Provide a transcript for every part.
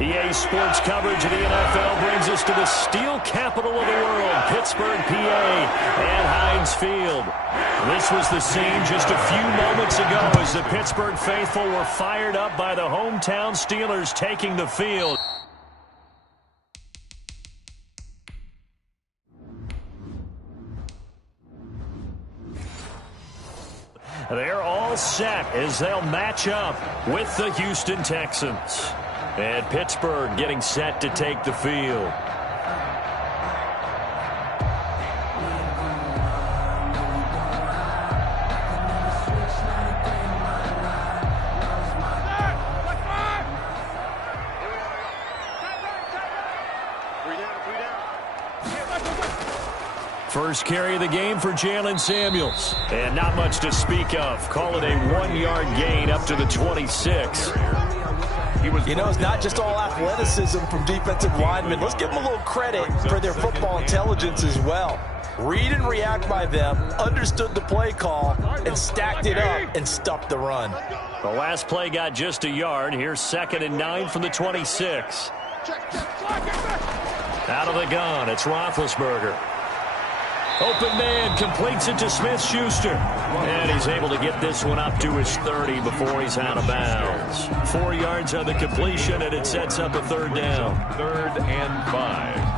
EA Sports coverage of the NFL brings us to the steel capital of the world, Pittsburgh, PA, and Heinz Field. This was the scene just a few moments ago as the Pittsburgh faithful were fired up by the hometown Steelers taking the field. They're all set as they'll match up with the Houston Texans. And Pittsburgh getting set to take the field. First carry of the game for Jalen Samuels. And not much to speak of. Call it a 1-yard gain up to the 26. You know, it's not just all athleticism from defensive linemen. Let's give them a little credit for their football intelligence as well. Read and react by them, understood the play call, and stacked it up and stuffed the run. The last play got just a yard. Here's 2nd and 9 from the 26. Out of the gun, it's Roethlisberger. Open man completes it to Smith-Schuster. And he's able to get this one up to his 30 before he's out of bounds. 4 yards on the completion, and it sets up a 3rd down. 3rd and 5.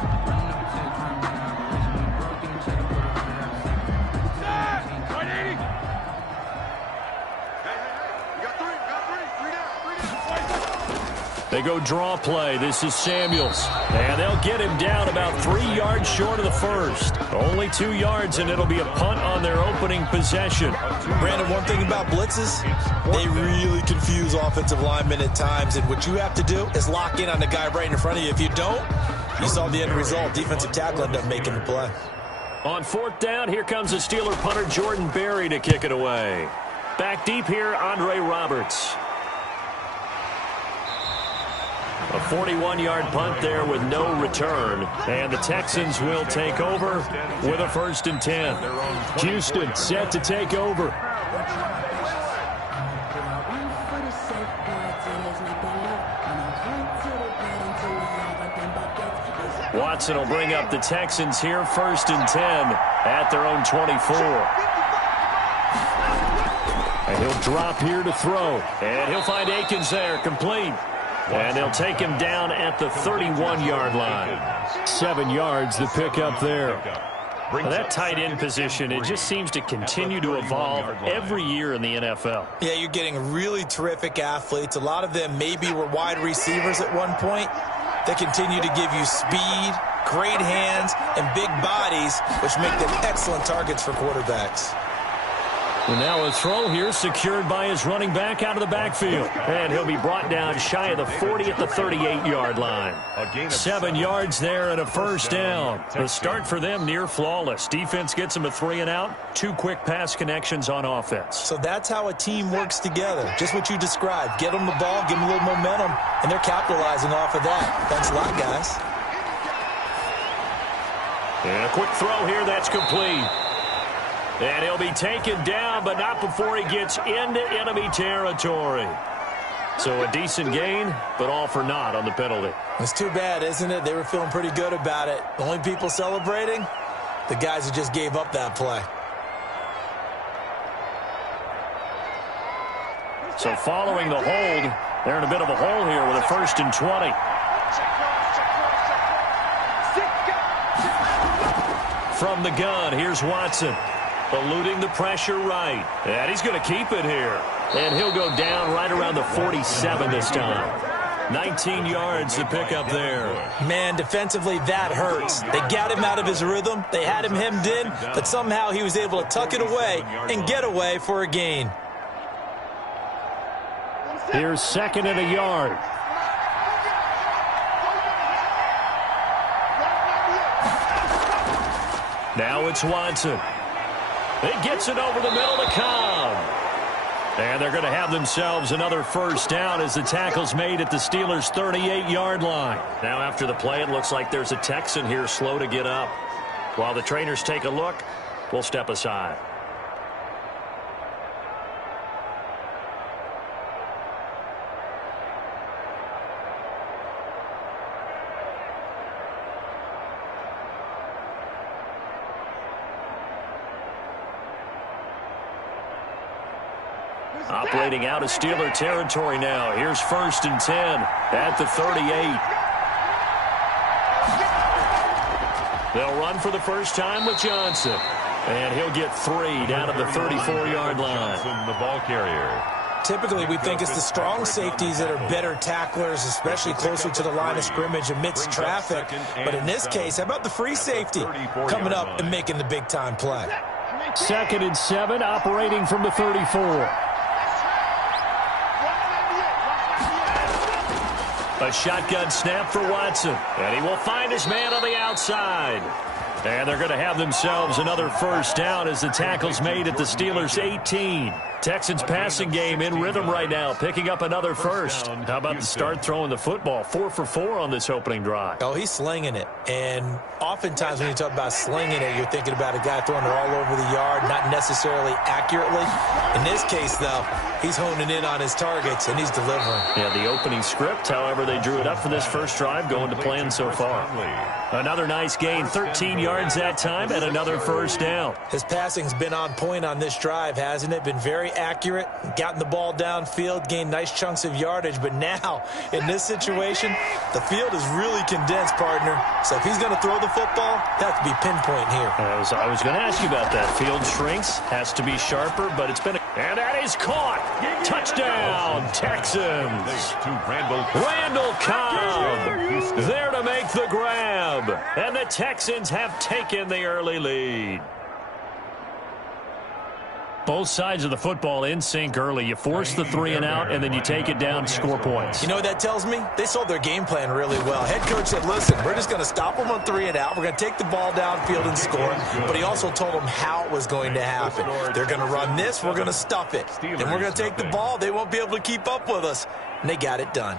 They go draw play. This is Samuels. And they'll get him down about 3 yards short of the first. Only 2 yards, and it'll be a punt on their opening possession. Brandon, one thing about blitzes, they really confuse offensive linemen at times. And what you have to do is lock in on the guy right in front of you. If you don't, you saw the end result. Defensive tackle ended up making the play. On 4th down, here comes the Steeler punter Jordan Berry to kick it away. Back deep here, Andre Roberts. A 41-yard punt there with no return. And the Texans will take over with a 1st and 10. Houston set to take over. Watson will bring up the Texans here, 1st and 10 at their own 24. And he'll drop here to throw. And he'll find Akins there, complete. And they'll take him down at the 31-yard line. 7 yards to pick up there. Well, that tight end position, it just seems to continue to evolve every year in the NFL. Yeah, you're getting really terrific athletes. A lot of them maybe were wide receivers at one point. They continue to give you speed, great hands, and big bodies, which make them excellent targets for quarterbacks. And now a throw here secured by his running back out of the backfield. And he'll be brought down shy of the 40 at the 38-yard line. 7 yards there and a 1st down. The start for them near flawless. Defense gets them a 3 and out. 2 quick pass connections on offense. So that's how a team works together. Just what you described. Get them the ball, give them a little momentum, and they're capitalizing off of that. Thanks a lot, guys. And a quick throw here, that's complete. And he'll be taken down, but not before he gets into enemy territory. So a decent gain, but all for naught on the penalty. It's too bad, isn't it? They were feeling pretty good about it. The only people celebrating, the guys who just gave up that play. So following the hold, they're in a bit of a hole here with a 1st and 20. From the gun, here's Watson. Eluding the pressure right. And he's going to keep it here. And he'll go down right around the 47 this time. 19 yards to pick up there. Man, defensively, that hurts. They got him out of his rhythm. They had him hemmed in, but somehow he was able to tuck it away and get away for a gain. Here's 2nd and a yard. Now it's Watson. It gets it over the middle to Cobb. And they're going to have themselves another 1st down as the tackle's made at the Steelers' 38-yard line. Now after the play, it looks like there's a Texan here slow to get up. While the trainers take a look, we'll step aside. Operating out of Steeler territory now. Here's 1st and 10 at the 38. They'll run for the first time with Johnson. And he'll get 3 down at the 34-yard line. The ball carrier. Typically, we think it's the strong safeties that are better tacklers, especially closer to the line of scrimmage amidst traffic. But in this case, how about the free safety coming up and making the big-time play? 2nd and 7, operating from the 34. A shotgun snap for Watson, and he will find his man on the outside. And they're going to have themselves another first down as the tackle's made at the Steelers' 18. Texans passing game in rhythm right now, picking up another first. How about the start throwing the football? 4 for 4 on this opening drive. Oh, he's slinging it. And oftentimes when you talk about slinging it, you're thinking about a guy throwing it all over the yard, not necessarily accurately. In this case, though, he's honing in on his targets, and he's delivering. Yeah, the opening script, however, they drew it up for this first drive, going to plan so far. Another nice gain, 13 yards that time, and another first down. His passing's been on point on this drive, hasn't it? Been very accurate, gotten the ball downfield, gained nice chunks of yardage, but now, in this situation, the field is really condensed, partner. So if he's going to throw the football, that could be pinpoint here. I was going to ask you about that. Field shrinks, has to be sharper, but it's been... And that is caught. Touchdown, Texans. Randall Cobb there to make the grab. And the Texans have taken the early lead. Both sides of the football in sync early. You force the 3 and out, and then you take it down, score points. You know what that tells me? They sold their game plan really well. Head coach said, listen, we're just going to stop them on 3 and out. We're going to take the ball downfield and score. But he also told them how it was going to happen. They're going to run this. We're going to stuff it. And we're going to take the ball. They won't be able to keep up with us. And they got it done.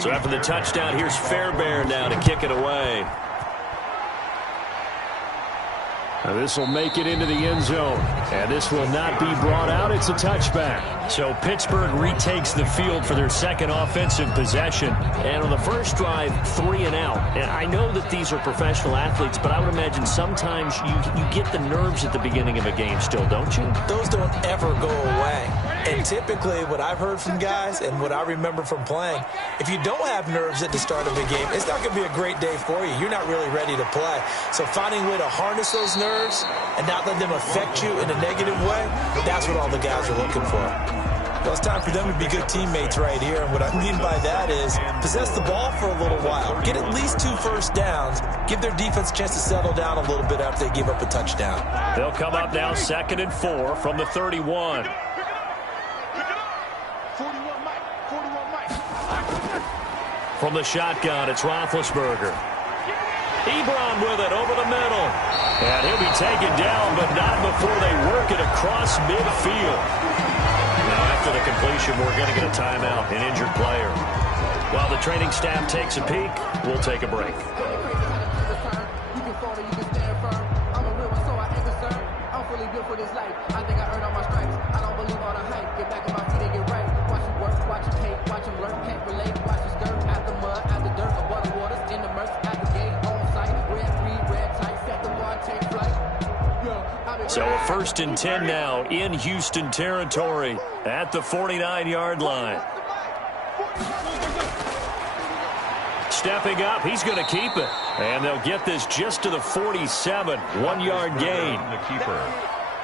So after the touchdown, here's Fairbairn now to kick it away. This will make it into the end zone, and this will not be brought out. It's a touchback. So Pittsburgh retakes the field for their second offensive possession. And on the first drive, 3 and out. And I know that these are professional athletes, but I would imagine sometimes you get the nerves at the beginning of a game still, don't you? Those don't ever go away. And typically what I've heard from guys and what I remember from playing, if you don't have nerves at the start of a game, it's not going to be a great day for you. You're not really ready to play. So finding a way to harness those nerves and not let them affect you in a negative way, that's what all the guys are looking for. Well, it's time for them to be good teammates right here. And what I mean by that is possess the ball for a little while. Get at least 2 first downs. Give their defense a chance to settle down a little bit after they give up a touchdown. They'll come up now 2nd and 4 from the 31. From the shotgun, it's Roethlisberger. Ebron with it over the middle. And he'll be taken down, but not before they work it across midfield. Now, after the completion, we're going to get a timeout, an injured player. While the training staff takes a peek, we'll take a break. So a 1st and 10 now in Houston territory at the 49-yard line. Stepping up, he's going to keep it. And they'll get this just to the 47, 1-yard gain.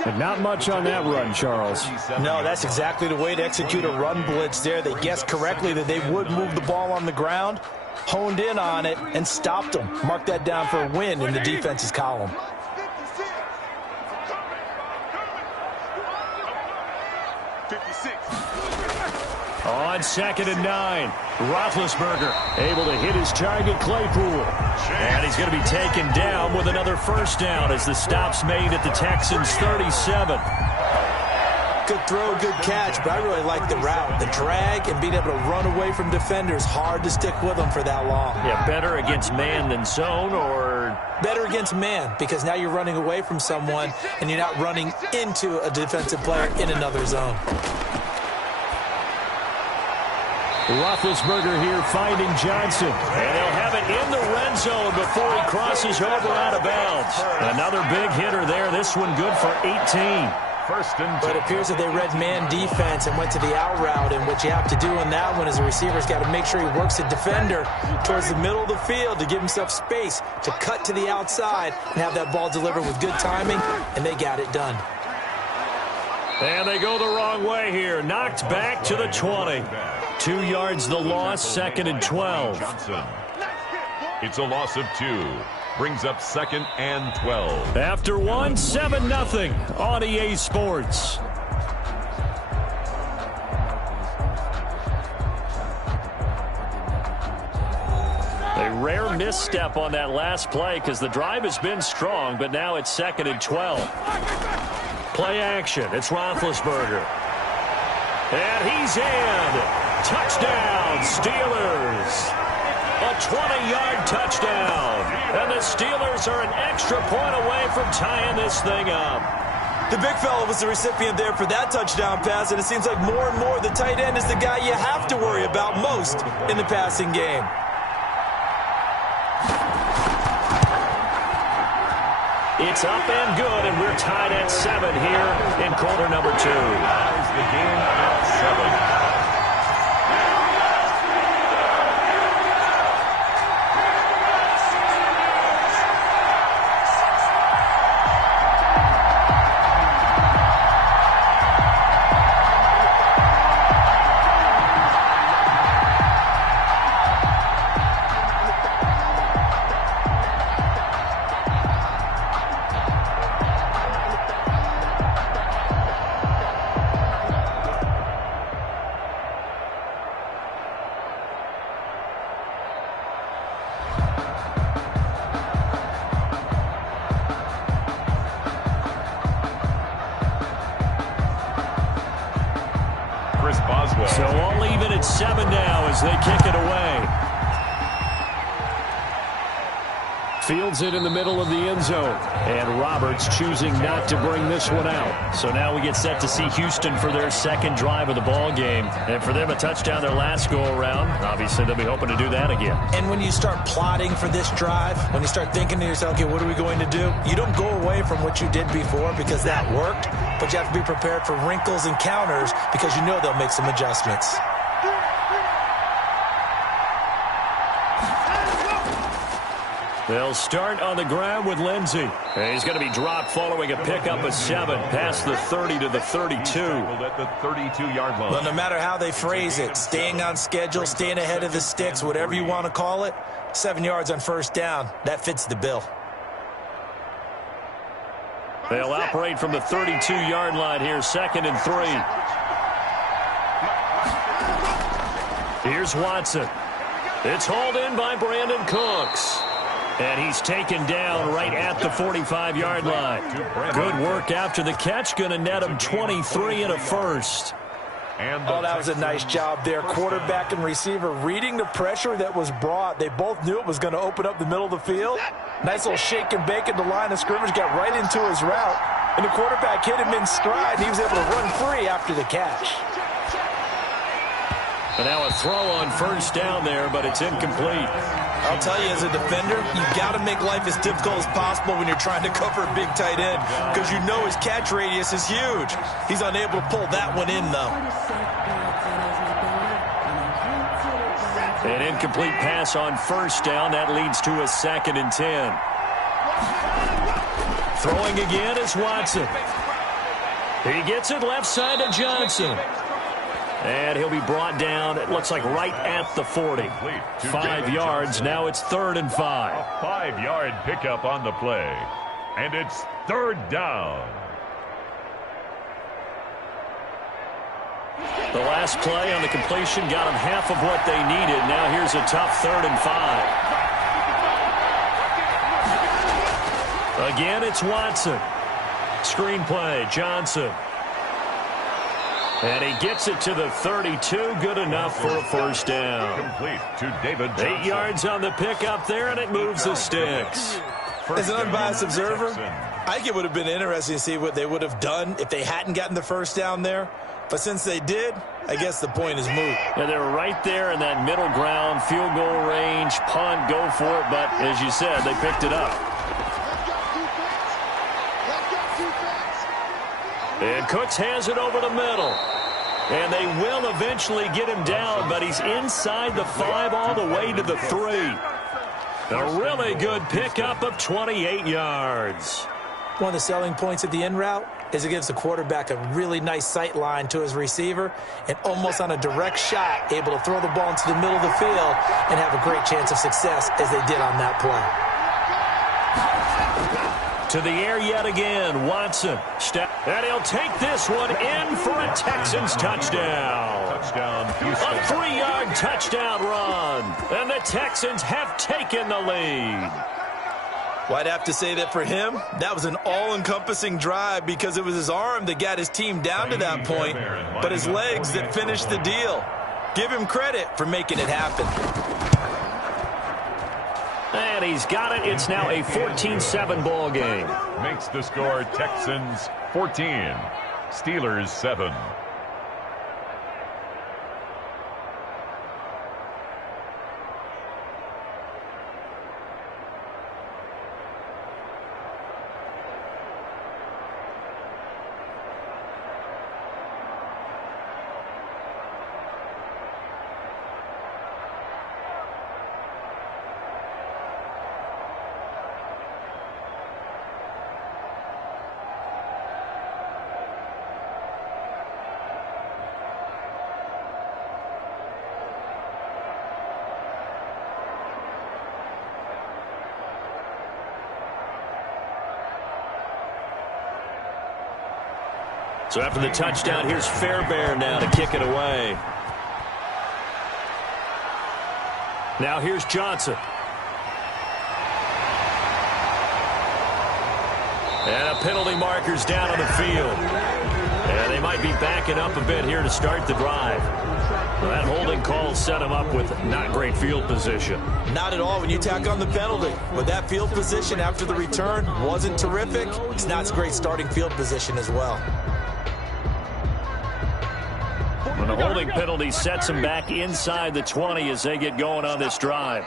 And not much on that run, Charles. No, that's exactly the way to execute a run blitz there. They guessed correctly that they would move the ball on the ground, honed in on it, and stopped them. Mark that down for a win in the defense's column. On 2nd and 9, Roethlisberger able to hit his target, Claypool. And he's going to be taken down with another first down as the stop's made at the Texans' 37. Good throw, good catch, but I really like the route. The drag and being able to run away from defenders, hard to stick with them for that long. Yeah, better against man than zone, or? Better against man, because now you're running away from someone and you're not running into a defensive player in another zone. Roethlisberger here finding Johnson. And he'll have it in the red zone before he crosses over out of bounds. Another big hitter there. This one good for 18. But it appears that they read man defense and went to the out route, and what you have to do on that one is the receiver's got to make sure he works the defender towards the middle of the field to give himself space to cut to the outside and have that ball delivered with good timing, and they got it done. And they go the wrong way here. Knocked back to the 20. 2 yards the loss, 2nd and 12. Johnson. It's a loss of 2. Brings up 2nd and 12. After 1, 7-0 on EA Sports. A rare misstep on that last play because the drive has been strong, but now it's 2nd and 12. Play action. It's Roethlisberger. And he's in. Touchdown, Steelers. A 20-yard touchdown. And the Steelers are an extra point away from tying this thing up. The big fella was the recipient there for that touchdown pass, and it seems like more and more the tight end is the guy you have to worry about most in the passing game. It's up and good, and we're tied at 7 here in quarter number 2. Ties the game at 7. So I'll leave it at 7 now as they kick it away. Fields it in the middle of the end zone. And Roberts choosing not to bring this one out. So now we get set to see Houston for their second drive of the ball game. And for them, a touchdown their last go-around. Obviously, they'll be hoping to do that again. And when you start plotting for this drive, when you start thinking to yourself, okay, what are we going to do? You don't go away from what you did before because that worked. But you have to be prepared for wrinkles and counters because you know they'll make some adjustments. They'll start on the ground with Lindsey. And he's going to be dropped following a pickup of 7 past the 30 to the 32. At the 32-yard line. Well, no matter how they phrase it, staying on schedule, staying ahead of the sticks, whatever you want to call it, 7 yards on first down, that fits the bill. They'll operate from the 32-yard line here, 2nd and 3. Here's Watson. It's hauled in by Brandon Cooks. And he's taken down right at the 45-yard line. Good work after the catch. Going to net him 23 and a first. Oh, that was a nice job there. Quarterback and receiver reading the pressure that was brought. They both knew it was going to open up the middle of the field. Nice little shake and bake at the line of scrimmage. Got right into his route. And the quarterback hit him in stride. And he was able to run free after the catch. And now a throw on first down there, but it's incomplete. I'll tell you, as a defender, you've got to make life as difficult as possible when you're trying to cover a big tight end because you know his catch radius is huge. He's unable to pull that one in, though. An incomplete pass on first down. That leads to a 2nd and 10. Throwing again is Watson. He gets it left side to Johnson. And he'll be brought down, it looks like right at the 40. 5 yards, now it's 3rd and 5. A 5-yard pickup on the play. And it's 3rd down. The last play on the completion got them half of what they needed. Now here's a tough 3rd and 5. Again, it's Watson. Screenplay, Johnson. And he gets it to the 32. Good enough for a first down. Complete to David Johnson. 8 yards on the pickup there, and it moves the sticks. As an unbiased observer, I think it would have been interesting to see what they would have done if they hadn't gotten the first down there. But since they did, I guess the point is moot. Yeah, they were right there in that middle ground, field goal range, punt, go for it. But as you said, they picked it up. And Cooks has it over the middle. And they will eventually get him down, but he's inside the 5 all the way to the 3. A really good pickup of 28 yards. One of the selling points of the in route is it gives the quarterback a really nice sight line to his receiver and almost on a direct shot able to throw the ball into the middle of the field and have a great chance of success as they did on that play. To the air yet again, Watson. And he'll take this one in for a Texans touchdown. Touchdown, Houston. A 3-yard touchdown run. And the Texans have taken the lead. Well, I'd have to say that for him, that was an all-encompassing drive because it was his arm that got his team down to that point, but his legs that finished the deal. Give him credit for making it happen. And he's got it. It's now a 14-7 ball game. Makes the score Texans 14, Steelers 7. So after the touchdown, here's Fairbairn now to kick it away. Now here's Johnson. And a penalty marker's down on the field. And they might be backing up a bit here to start the drive. Well, that holding call set him up with not great field position. Not at all when you tack on the penalty. But that field position after the return wasn't terrific. It's not great starting field position as well. And the holding penalty sets them back inside the 20 as they get going on this drive.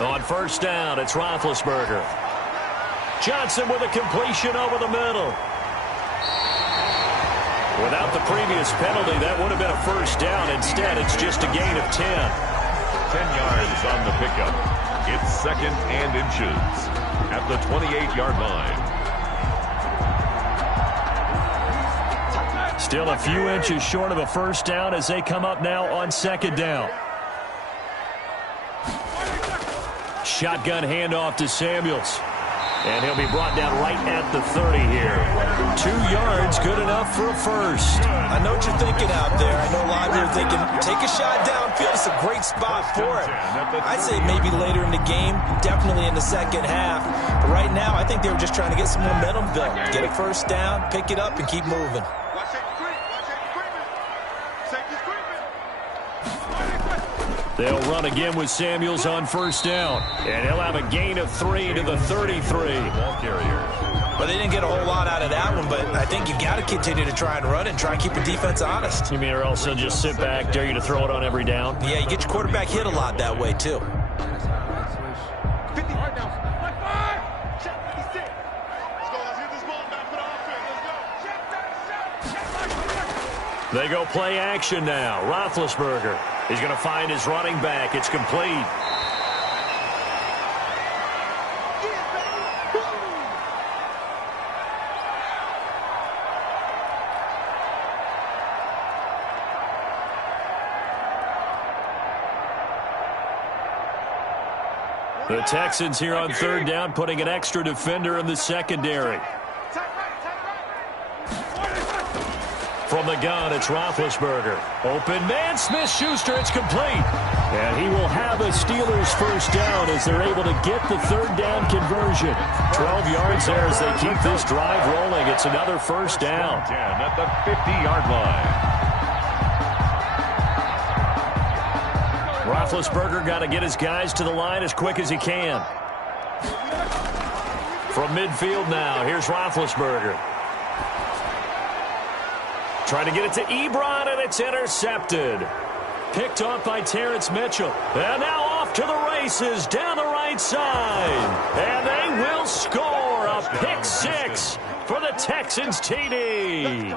On first down, it's Roethlisberger. Johnson with a completion over the middle. Without the previous penalty, that would have been a first down. Instead, it's just a gain of 10. 10 yards on the pickup. It's 2nd and inches at the 28-yard line. Still a few inches short of a first down as they come up now on 2nd down. Shotgun handoff to Samuels. And he'll be brought down right at the 30 here. 2 yards, good enough for a first. I know what you're thinking out there. I know a lot of you are thinking, take a shot downfield. It's a great spot for it. I'd say maybe later in the game, definitely in the second half. But right now, I think they were just trying to get some momentum built. Get a first down, pick it up, and keep moving. They'll run again with Samuels on first down. And he'll have a gain of 3 to the 33. Ball carrier. Well, they didn't get a whole lot out of that one, but I think you got to continue to try and run it and try and keep the defense honest. You mean or else they'll just sit back, dare you to throw it on every down? Yeah, you get your quarterback hit a lot that way, too. They go play action now. Roethlisberger. He's going to find his running back. It's complete. The Texans here on 3rd down, putting an extra defender in the secondary. From the gun, it's Roethlisberger. Open man, Smith-Schuster, it's complete. And he will have a Steelers first down as they're able to get the third down conversion. 12 yards there as they keep this drive rolling. It's another first down. 10 at the 50-yard line. Roethlisberger got to get his guys to the line as quick as he can. From midfield now, here's Roethlisberger. Trying to get it to Ebron, and it's intercepted. Picked off by Terrence Mitchell. And now off to the races down the right side. And they will score a pick six for the Texans TD.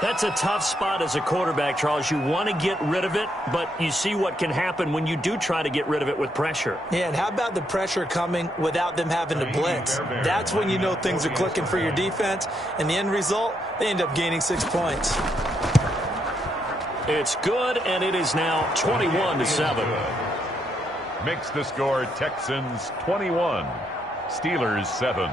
That's a tough spot as a quarterback, Charles. You want to get rid of it, but you see what can happen when you do try to get rid of it with pressure. Yeah, and how about the pressure coming without them having to blitz? That's when you know things are clicking for your defense, and the end result, they end up gaining 6 points. It's good, and it is now 21-7. Makes the score Texans 21, Steelers 7.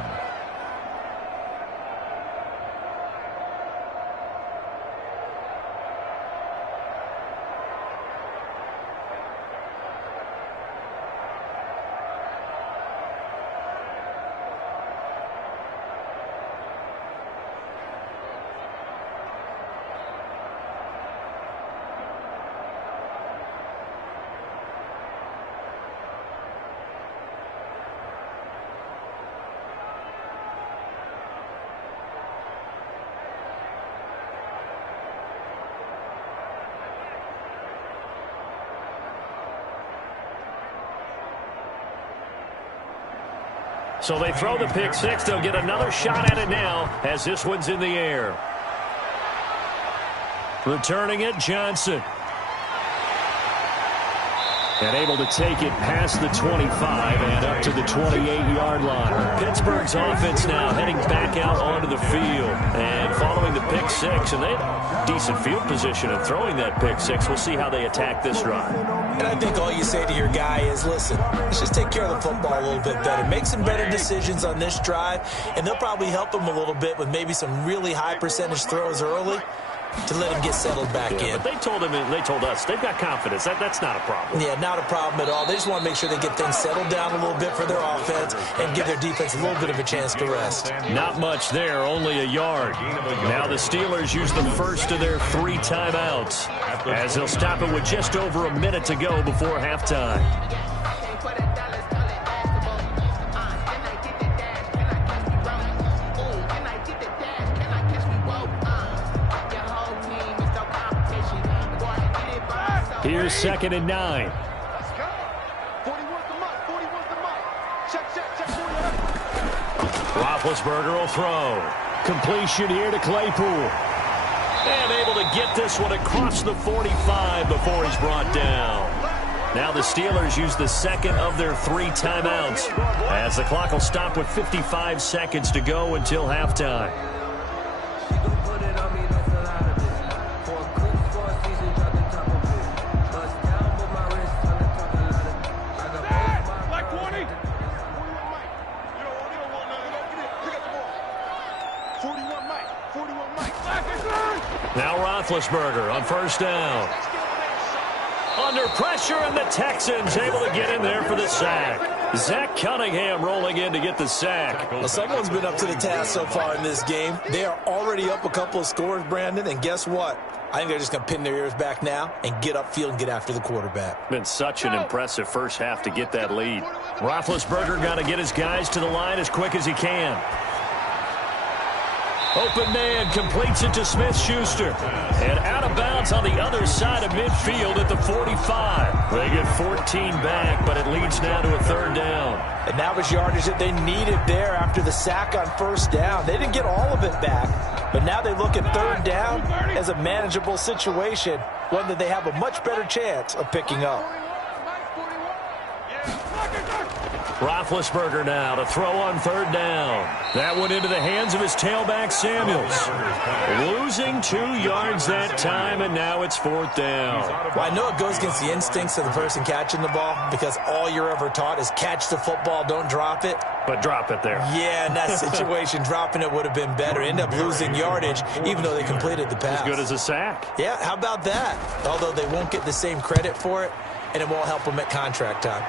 So they throw the pick six. They'll get another shot at it now as this one's in the air. Returning it, Johnson. And able to take it past the 25 and up to the 28-yard line. Pittsburgh's offense now heading back out onto the field. And following the pick six, and they have decent field position in throwing that pick six. We'll see how they attack this drive. And I think all you say to your guy is, listen, let's just take care of the football a little bit better. Make some better decisions on this drive, and they'll probably help him a little bit with maybe some really high percentage throws early to let him get settled back in. But they told us, they've got confidence. That's not a problem. Yeah, not a problem at all. They just want to make sure they get things settled down a little bit for their offense and give their defense a little bit of a chance to rest. Not much there, only a yard. Now the Steelers use the first of their 3 timeouts as they'll stop it with just over a minute to go before halftime. Here's 2nd and 9. Roethlisberger will throw. Completion here to Claypool. And able to get this one across the 45 before he's brought down. Now the Steelers use the second of their 3 timeouts as the clock will stop with 55 seconds to go until halftime. Now Roethlisberger on first down. Under pressure, and the Texans able to get in there for the sack. Zach Cunningham rolling in to get the sack. Well, someone's been up to the task so far in this game. They are already up a couple of scores, Brandon, and guess what? I think they're just going to pin their ears back now and get upfield and get after the quarterback. Been such an impressive first half to get that lead. Roethlisberger got to get his guys to the line as quick as he can. Open man completes it to Smith-Schuster. And out of bounds on the other side of midfield at the 45. They get 14 back, but it leads now to a 3rd down. And that was yardage that they needed there after the sack on first down. They didn't get all of it back, but now they look at 3rd down as a manageable situation, one that they have a much better chance of picking up. Roethlisberger now to throw on 3rd down. That went into the hands of his tailback, Samuels. Losing 2 yards that time, and now it's 4th down. Well, I know it goes against the instincts of the person catching the ball because all you're ever taught is catch the football, don't drop it. but drop it there. Yeah, in that situation, dropping it would have been better. End up losing yardage, even though they completed the pass. As good as a sack. Yeah, how about that? Although they won't get the same credit for it, and it won't help them at contract time.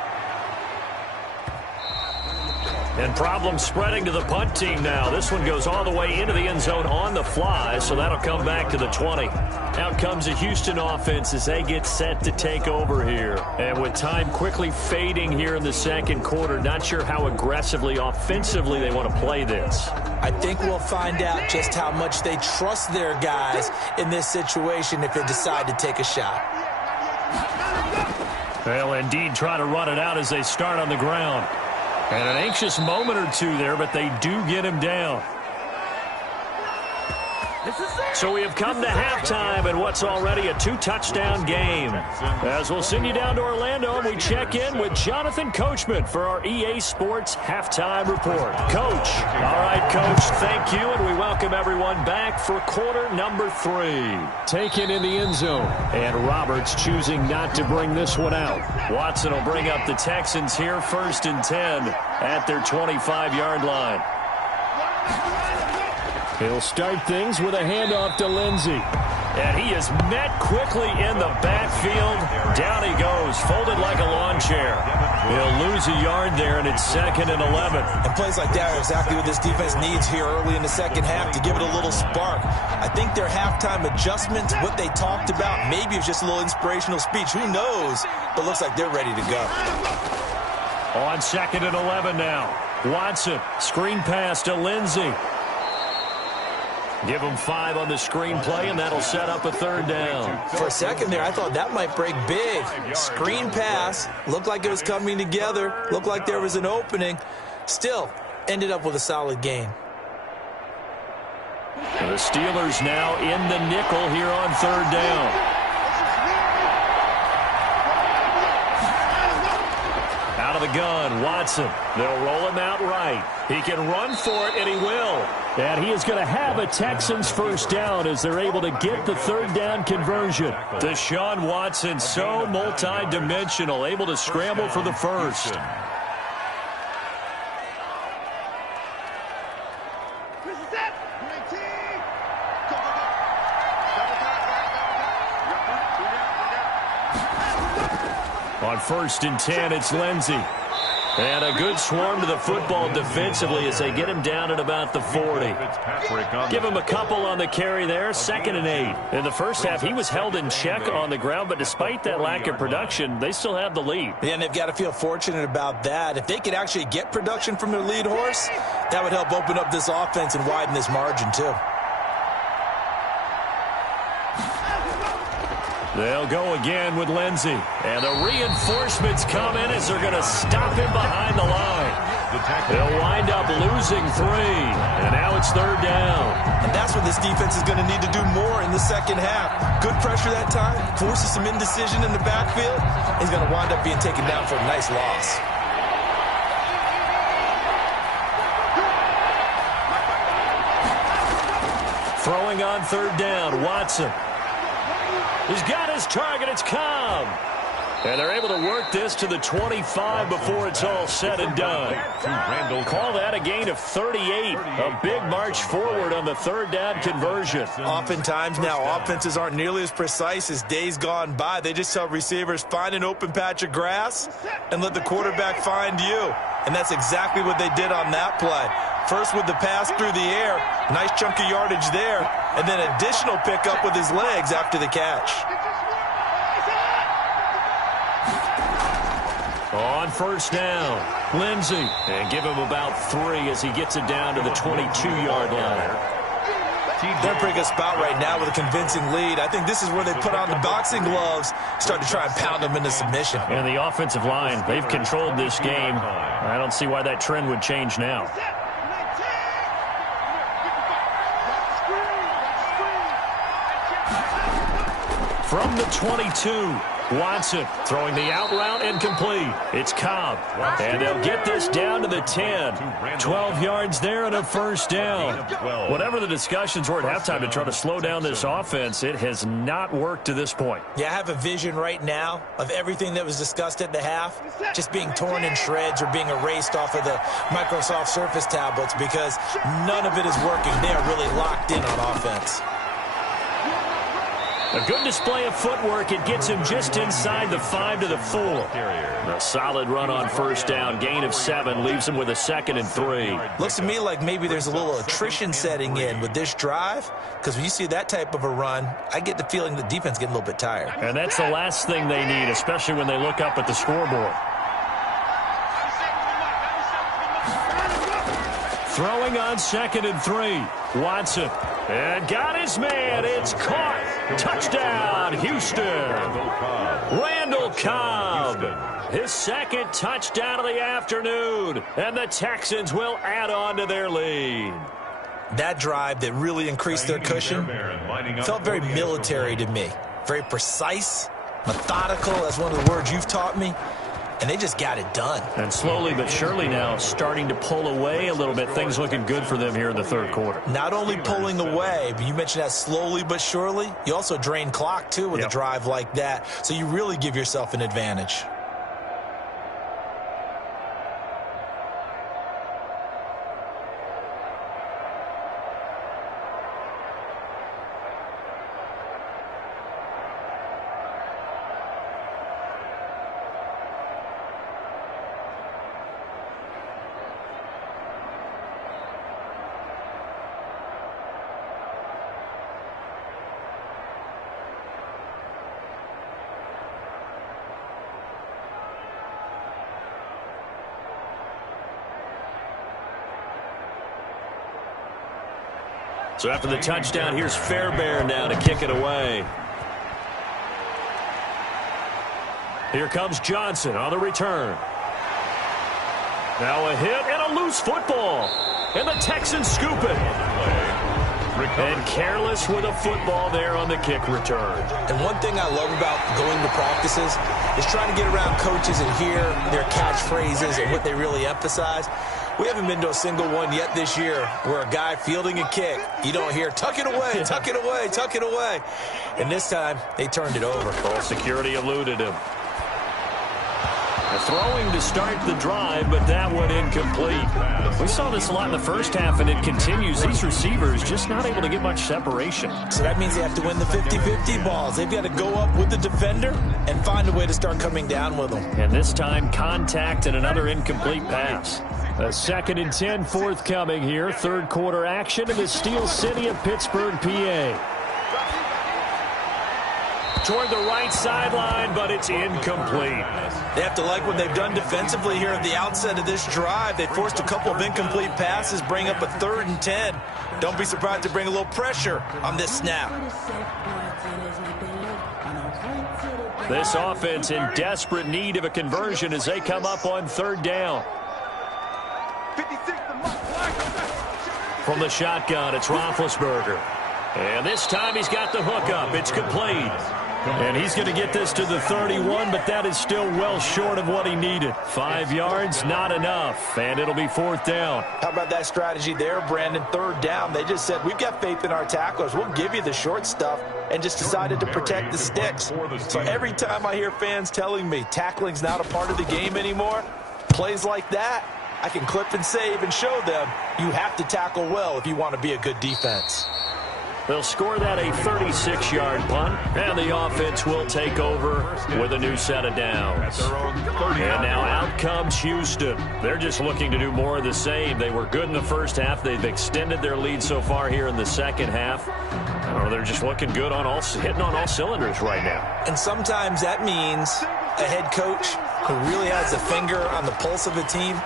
And problems spreading to the punt team now. This one goes all the way into the end zone on the fly, so that'll come back to the 20. Out comes the Houston offense as they get set to take over here. And with time quickly fading here in the second quarter, not sure how aggressively, offensively they want to play this. I think we'll find out just how much they trust their guys in this situation if they decide to take a shot. They'll indeed try to run it out as they start on the ground. And an anxious moment or two there, but they do get him down. So we have come to halftime in what's already a 2-touchdown game. As we'll send you down to Orlando, and we check in with Jonathan Coachman for our EA Sports Halftime Report. Coach. All right, Coach, thank you, and we welcome everyone back for quarter number 3. Taken in the end zone, and Roberts choosing not to bring this one out. Watson will bring up the Texans here, 1st and 10 at their 25-yard line. He'll start things with a handoff to Lindsey. And he is met quickly in the backfield. Down he goes, folded like a lawn chair. He'll lose a yard there, and it's 2nd and 11. And plays like that are exactly what this defense needs here early in the second half to give it a little spark. I think their halftime adjustments, what they talked about, maybe it's just a little inspirational speech. Who knows? But looks like they're ready to go. On 2nd and 11 now. Watson, screen pass to Lindsey. Give him 5 on the screenplay, and that'll set up a 3rd down. For a second there, I thought that might break big. Screen pass. Looked like it was coming together. Looked like there was an opening. Still, ended up with a solid gain. The Steelers now in the nickel here on 3rd down. Out of the gun, Watson. They'll roll him out right. He can run for it, and he will. And he is going to have a Texans 1st down as they're able to get the 3rd down conversion. Deshaun Watson, so multi-dimensional, able to scramble for the 1st. On 1st and 10, it's Lindsey. And a good swarm to the football defensively as they get him down at about the 40. Give him a couple on the carry there, 2nd and 8. In the first half, he was held in check on the ground, but despite that lack of production, they still have the lead. Yeah, and they've got to feel fortunate about that. If they could actually get production from their lead horse, that would help open up this offense and widen this margin too. They'll go again with Lindsey. And the reinforcements come in as they're going to stop him behind the line. They'll wind up losing 3. And now it's 3rd down. And that's what this defense is going to need to do more in the second half. Good pressure that time. Forces some indecision in the backfield. He's going to wind up being taken down for a nice loss. Throwing on 3rd down, Watson. He's got his target. It's Cobb. And they're able to work this to the 25 before it's all said and done. Call that a gain of 38. A big march forward on the 3rd down conversion. Oftentimes now offenses aren't nearly as precise as days gone by. They just tell receivers, find an open patch of grass and let the quarterback find you. And that's exactly what they did on that play. First with the pass through the air. Nice chunk of yardage there. And then additional pickup with his legs after the catch. On 1st down, Lindsey. And give him about 3 as he gets it down to the 22-yard line. They're in a pretty good spot right now with a convincing lead. I think this is where they put on the boxing gloves, start to try and pound them into submission. And the offensive line, they've controlled this game. I don't see why that trend would change now. From the 22, Watson throwing the out route incomplete. It's Cobb. And they'll get this down to the 10. 12 yards there and a first down. Whatever the discussions were at halftime to try to slow down this offense, it has not worked to this point. Yeah, I have a vision right now of everything that was discussed at the half just being torn in shreds or being erased off of the Microsoft Surface tablets because none of it is working. They are really locked in on offense. A good display of footwork. It gets him just inside the 5 to the 4. A solid run on first down. Gain of 7 leaves him with a 2nd and 3. Looks to me like maybe there's a little attrition setting in with this drive because when you see that type of a run, I get the feeling the defense getting a little bit tired. And that's the last thing they need, especially when they look up at the scoreboard. Throwing on 2nd and 3. Watson. And got his man. It's caught. Touchdown, Houston. Randall Cobb. His 2nd touchdown of the afternoon. And the Texans will add on to their lead. That drive that really increased their cushion felt very military to me. Very precise, methodical. That's one of the words you've taught me. And they just got it done. And slowly but surely now starting to pull away a little bit. Things looking good for them here in the third quarter. Not only pulling away, but you mentioned that slowly but surely. You also drain clock, too, with a drive like that. So you really give yourself an advantage. So after the touchdown, here's Fairbairn now to kick it away. Here comes Johnson on the return. Now a hit and a loose football. And the Texans scoop it. And careless with a football there on the kick return. And one thing I love about going to practices is trying to get around coaches and hear their catchphrases and what they really emphasize. We haven't been to a single one yet this year where a guy fielding a kick, you don't hear, tuck it away, tuck it away, tuck it away. And this time, they turned it over. Ball security eluded him. Throwing to start the drive, but that one incomplete. We saw this a lot in the first half, and it continues. These receivers just not able to get much separation. So that means they have to win the 50-50 balls. They've got to go up with the defender and find a way to start coming down with them. And this time, contact and another incomplete pass. A 2nd and 10 forthcoming here. Third quarter action in the Steel City of Pittsburgh, PA. Toward the right sideline, but it's incomplete. They have to like what they've done defensively here at the outset of this drive. They forced a couple of incomplete passes, bring up a 3rd and 10. Don't be surprised to bring a little pressure on this snap. This offense in desperate need of a conversion as they come up on 3rd down. From the shotgun, it's Roethlisberger. And this time he's got the hook up. It's complete. And he's going to get this to the 31, but that is still well short of what he needed. 5 yards, not enough. And it'll be 4th down. How about that strategy there, Brandon? 3rd down. They just said, we've got faith in our tacklers. We'll give you the short stuff, and just decided to protect the sticks. So every time I hear fans telling me tackling's not a part of the game anymore, plays like that, I can clip and save and show them you have to tackle well if you want to be a good defense. They'll score that a 36-yard punt, and the offense will take over with a new set of downs. And now out comes Houston. They're just looking to do more of the same. They were good in the first half. They've extended their lead so far here in the second half. They're just looking good on hitting on all cylinders right now. And sometimes that means a head coach who really has a finger on the pulse of the team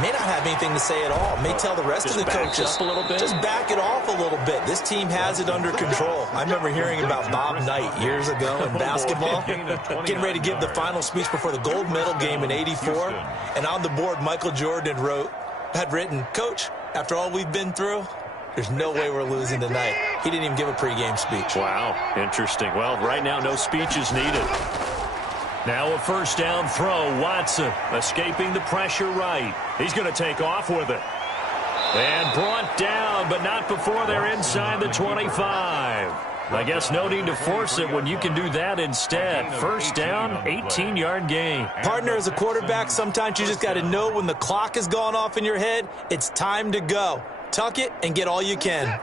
may not have anything to say at all. May tell the rest of the coaches, a little bit. Just back it off a little bit. This team has it under control. I remember hearing about Bob Knight years ago in basketball, getting ready to give the final speech before the gold medal game in '84. And on the board, Michael Jordan had written, Coach, after all we've been through, there's no way we're losing tonight. He didn't even give a pregame speech. Wow, interesting. Well, right now, no speech is needed. Now a first down throw. Watson escaping the pressure right. He's going to take off with it. And brought down, but not before they're inside the 25. I guess no need to force it when you can do that instead. First down, 18-yard gain. Partner, as a quarterback, sometimes you just got to know when the clock has gone off in your head, it's time to go. Tuck it and get all you can.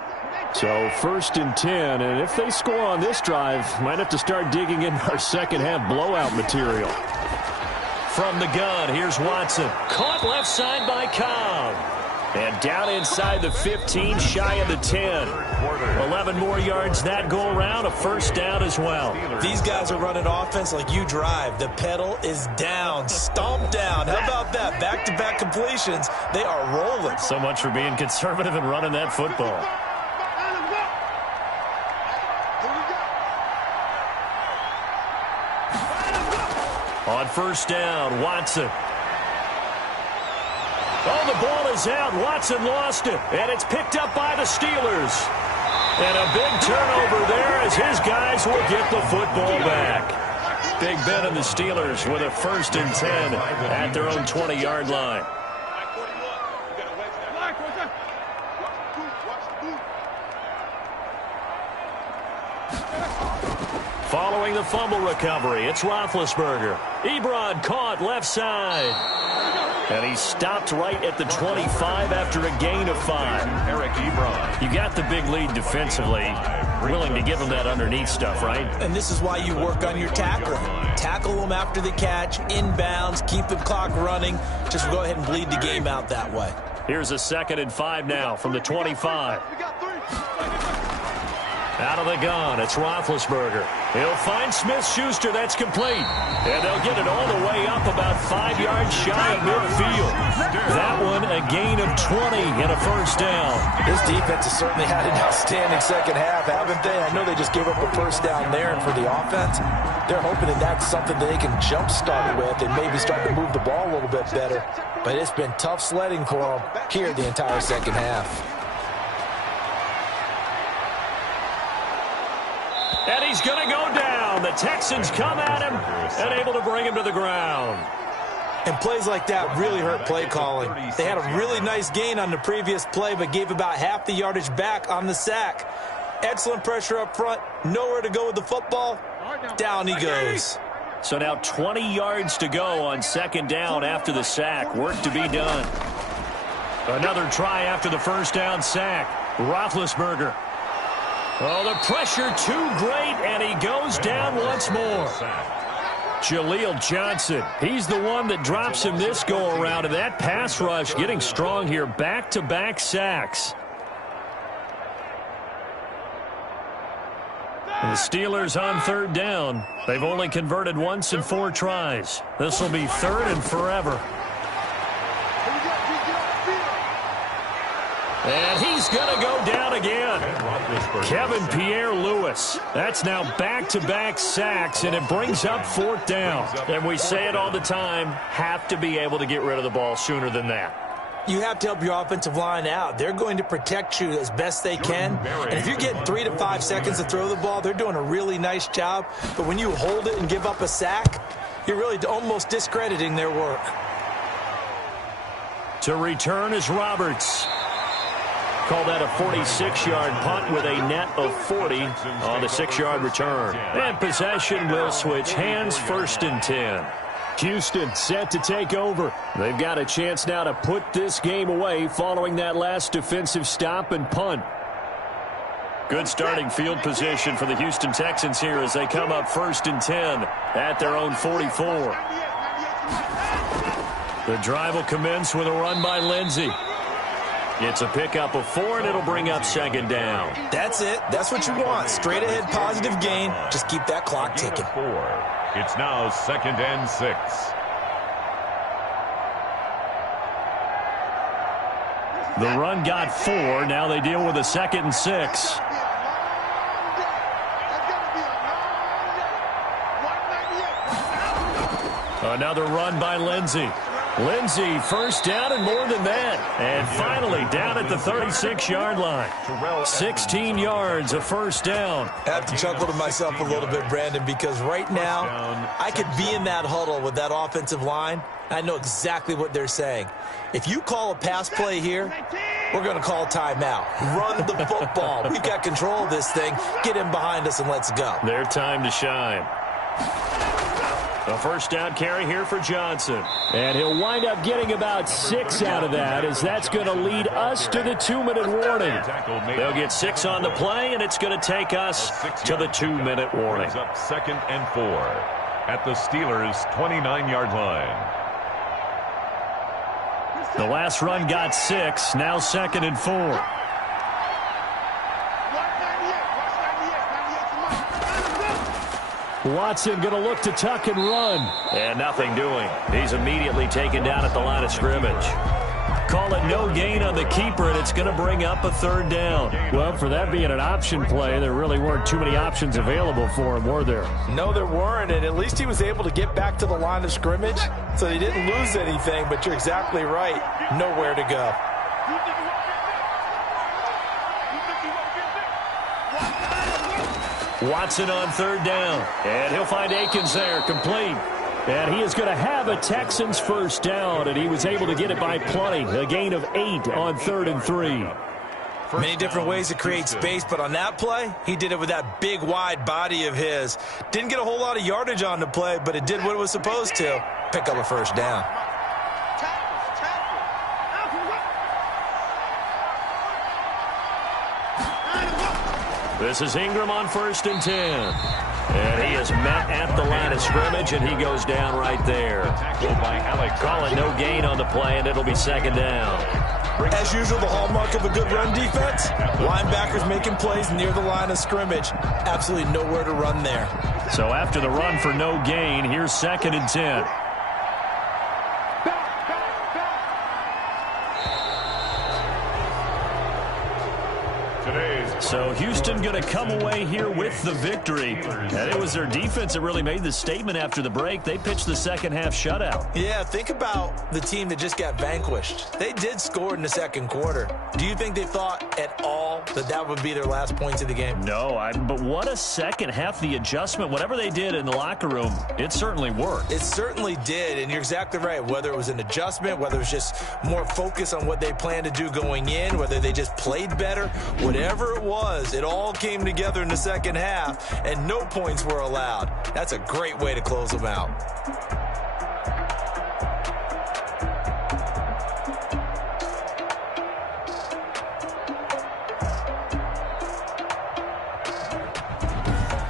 So first and 10, and if they score on this drive, might have to start digging in our second half blowout material. From the gun, here's Watson. Caught left side by Cobb. And down inside the 15, shy of the 10. 11 more yards that go around, a first down as well. These guys are running offense like you drive. The pedal is down, stomped down. How about that? Back-to-back completions. They are rolling. So much for being conservative and running that football. On first down, Watson. Oh, the ball is out. Watson lost it, and it's picked up by the Steelers. And a big turnover there as his guys will get the football back. Big Ben and the Steelers with a first and 10 at their own 20-yard line. Following the fumble recovery, it's Roethlisberger. Ebron caught left side. And he stopped right at the 25 after a gain of 5. Eric Ebron. You got the big lead defensively. Willing to give him that underneath stuff, right? And this is why you work on your tackling. Tackle them after the catch, inbounds, keep the clock running. Just go ahead and bleed the game out that way. Here's a 2nd and 5 now from the 25. Out of the gun, it's Roethlisberger. He'll find Smith-Schuster. That's complete. And they'll get it all the way up about 5 yards shy of midfield. That one, a gain of 20 and a first down. This defense has certainly had an outstanding second half, haven't they? I know they just gave up a first down there, and for the offense, they're hoping that that's something that they can jumpstart with and maybe start to move the ball a little bit better. But it's been tough sledding for them here the entire second half. And he's going to go down. The Texans come at him and able to bring him to the ground. And plays like that really hurt play calling. They had a really nice gain on the previous play, but gave about half the yardage back on the sack. Excellent pressure up front. Nowhere to go with the football. Down he goes. So now 20 yards to go on second down after the sack. Work to be done. Another try after the first down sack. Roethlisberger. Oh, the pressure too great, and he goes down once more. Jaleel Johnson, he's the one that drops him this go-around, and that pass rush getting strong here. Back-to-back sacks. And the Steelers on third down. They've only converted once in 4 tries. This will be 3rd and forever. And he's going to go down again. Kevin Pierre-Louis. That's now back-to-back sacks, and it brings up 4th down. And we say it all the time, have to be able to get rid of the ball sooner than that. You have to help your offensive line out. They're going to protect you as best they can. And if you're getting 3 to 5 seconds to throw the ball, they're doing a really nice job. But when you hold it and give up a sack, you're really almost discrediting their work. To return is Roberts. Call that a 46-yard punt with a net of 40 on the 6-yard return. And possession will switch hands, 1st and 10. Houston set to take over. They've got a chance now to put this game away following that last defensive stop and punt. Good starting field position for the Houston Texans here as they come up 1st and 10 at their own 44. The drive will commence with a run by Lindsey. It's a pickup of 4, and it'll bring up 2nd down. That's it. That's what you want. Straight ahead positive gain. Just keep that clock ticking. 4. It's now 2nd and 6. The run got 4. Now they deal with a 2nd and 6. Another run by Lindsey. Lindsey, first down and more than that. And finally down at the 36-yard line. 16 yards, a first down. I have to chuckle to myself a little bit, Brandon, because right now I could be in that huddle with that offensive line. I know exactly what they're saying. If you call a pass play here, we're going to call timeout. Run the football. We've got control of this thing. Get in behind us and let's go. Their time to shine. A first down carry here for Johnson. And he'll wind up getting about 6 out of that, as that's going to lead us to the 2-minute warning. They'll get 6 on the play, and it's going to take us to the 2-minute warning. Up 2nd and 4 at the Steelers' 29-yard line. The last run got 6, now 2nd and 4. Watson going to look to tuck and run. And nothing doing. He's immediately taken down at the line of scrimmage. Call it no gain on the keeper, and it's going to bring up a 3rd down. Well, for that being an option play, there really weren't too many options available for him, were there? No, there weren't, and at least he was able to get back to the line of scrimmage, so he didn't lose anything, but you're exactly right. Nowhere to go. Watson on 3rd down, and he'll find Akins there, complete. And he is going to have a Texans first down, and he was able to get it by plenty. A gain of 8 on 3rd and 3. Many different ways to create space, but on that play, he did it with that big, wide body of his. Didn't get a whole lot of yardage on the play, but it did what it was supposed to. Pick up a first down. This is Ingram on 1st and 10. And he is met at the line of scrimmage, and he goes down right there. Call it no gain on the play, and it'll be 2nd down. As usual, the hallmark of a good run defense, linebackers making plays near the line of scrimmage. Absolutely nowhere to run there. So after the run for no gain, here's 2nd and 10. So Houston going to come away here with the victory. And it was their defense that really made the statement after the break. They pitched the second half shutout. Yeah, think about the team that just got vanquished. They did score in the 2nd quarter. Do you think they thought at all that that would be their last points of the game? No, but what a second half. The adjustment, whatever they did in the locker room, it certainly worked. It certainly did, and you're exactly right. Whether it was an adjustment, whether it was just more focus on what they planned to do going in, whether they just played better, whatever it was, it all came together in the 2nd half, and no points were allowed. That's a great way to close them out.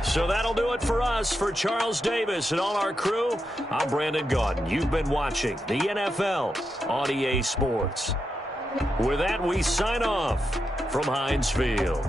So that'll do it for us. For Charles Davis and all our crew, I'm Brandon Gaudin. You've been watching the NFL on EA Sports. With that, we sign off from Heinz Field.